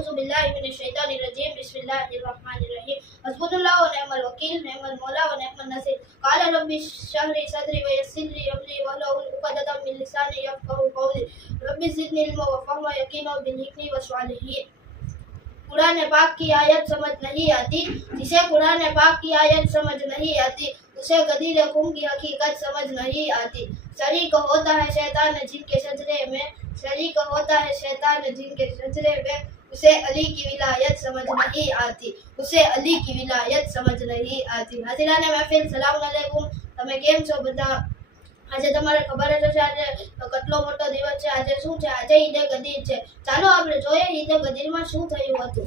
अऊज़ु बिल्लाहि मिनश शैतानिर रजीम बिस्मिल्लाहिर रहमानिर रहीम हस्बुनल्लाहु व निअमल वकील निअमल मौला व निअमन नसीर क़ाल रब्बि इश्रह ली सदरी व यस्सिर ली अमरी वहलुल उक़दतम मिन लिसानी यफ़क़हू क़ौली रब्बि ज़िदनी इल्मा व फ़हमा यक़ीना बिल-हिक्मति वस्सालिहीन। कुरान पाक की आयत समझ नहीं आती, जिसे कुरान पाक की आयत समझ नहीं आती उसे गदीर कुम की हकीकत समझ नहीं आती। शरीक होता है शैतान जिनके सजरे में, शरीक होता है शैतान जिनके सजरे में, उसे अली की विलायत समझ नहीं आती, उसे अली की विलायत समझ नहीं आती। हाजिराने महफिल सलाम अलैकुम, તમે કેમ છો બધા? આજે તમારે ખબર જ હશે આજે કેટલો મોટો દિવસ છે। આજે શું છે? આજે ઈદે ગદીર છે। ચાલો આપણે જોઈએ ઈદે ગદીરમાં શું થયું હતું।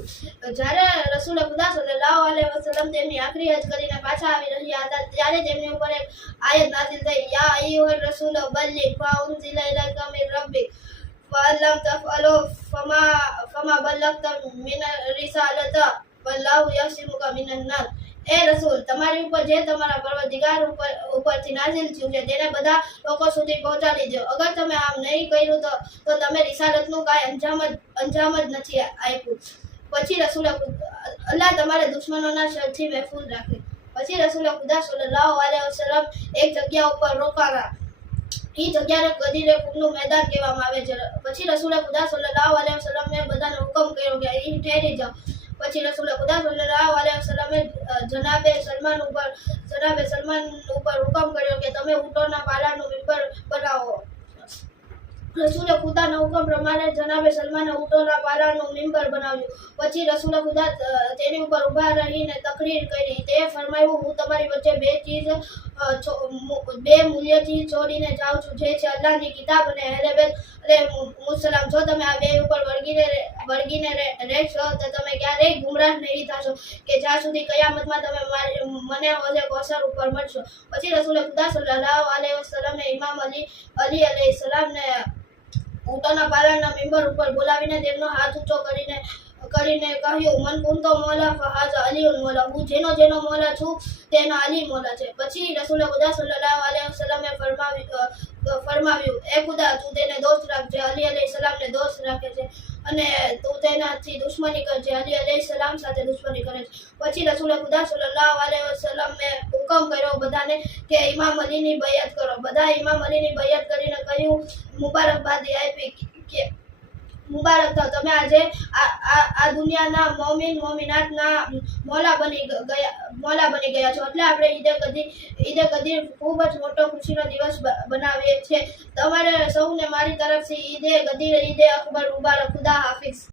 જ્યારે રસૂલ ખુદા સલ્લલ્લાહુ અલૈહિ વસલ્લમ તેમની આખરી હજ કરીને પાછા આવી રહ્યા હતા ત્યારે તેમની ઉપર એક આયત નાઝિલ થઈ, યા અય્યુહર રસૂલ બલ્લિગ મા ઉનઝિલા ઇલૈકા મિન રબ્બિક ફલમ તફઅલુ ફમા બલ્લગતા મિન રિસાલતા વલ્લાહુ યહસિમુકા મિનન નાસ। ए रसूल, તમારી ઉપર જે તમારા પરવરદિગાર ઉપરથી નાઝિલ થયું છે તેને બધા લોકો સુધી પહોંચાડી દો। અગર તમે આમ નહીં કર્યું તો તમે રિસાલતનું કાંઈ અંજામ જ નથી આપ્યું। પછી રસૂલ અલ્લાહ તમારા દુશ્મનોના શરથી મહેફૂઝ રાખે। પછી રસૂલ ખુદા સલ્લલ્લાહુ અલૈહિ વસલ્લમ એક જગ્યા ઉપર રોકાણા। એ જગ્યાને ગદીરે કુમનું મેદાન કહેવામાં આવે છે। પછી રસૂલ ખુદા સલ્લલ્લાહુ અલૈહિ વસલ્લમે બધાને હુકમ કર્યો કે અહીં ઠેરી જાઓ। પછી રસૂલ ખુદા સલ્લલ્લાહુ અલૈહિ વસલ્લમે જનાબે સલમાન ઉપર હુકમ કર્યો કે તમે ઊંટોના પાલાનું મિંબર બનાવો। રસૂલ ખુદાના હુકમ પ્રમાણે જનાબે સલમાને ઊંટોના પાલાનું મિંબર બનાવ્યું। પછી રસૂલ ખુદા તેની ઉપર ઊભા રહીને તકરીર કરી। તે ફરમાયું, હું તમારી વચ્ચે બે મૂલ્ય ચીજ છોડીને જાઉં છું, જે છે અલ્લાહની કિતાબ અને અહેલે બેત અલૈહિસ્સલામ। જો તમે આ બે ઉપર વળગીને રહેશો તો તમે ક્યારેય ગુમરાહ નહીં થશો કે જ્યાં સુધી કયામતમાં તમે મને હોજે કૌસર ઉપર મળશો। પછી રસૂલ ખુદા સલ્લલ્લાહુ અલૈહિ વસલ્લમે ઇમામ અલી અલૈહિસ્સલામને ઊંટોના પાલનના મિંબર ઉપર બોલાવીને તેમનો હાથ ઊંચો કરીને કહ્યું, મન કુંતો મૌલા ફહાઝા અલીઉલ મૌલા, હું જેનો મૌલા છું તેનો અલી મૌલા છે। પછી રસૂલ ખુદા સલ્લલ્લાહુ અલૈહિ વસલ્લમે ફરમાવ્યું, એ ખુદા તું તેને દોસ્ત રાખજે, અલી અલૈહિસ્સલામને દોસ્ત રાખે છે, અને તું તેનાથી દુશ્મની કરજે, અલી અલૈહિસ્સલામ સાથે દુશ્મની કરે છે। પછી રસૂલ ખુદા સલ્લલ્લાહુ અલૈહિ વસલ્લમે હુકમ કર્યો બધાને કે ઇમામ અલીની બૈયત કરો। બધા ઇમામ અલીની બૈયત કરીને કહ્યું, મુબારકબાદી આપી કે મુબારક થાવ, તમે આજે આ દુનિયાના મોમિનાતના મૌલા બની ગયા છો। એટલે આપણે ઈદે ગદીર ખૂબ જ મોટો ખુશીનો દિવસ બનાવીએ છીએ। તમારે સૌને મારી તરફથી ઈદે ગદીર ઈદે અકબર મુબારક। ખુદા હાફિઝ।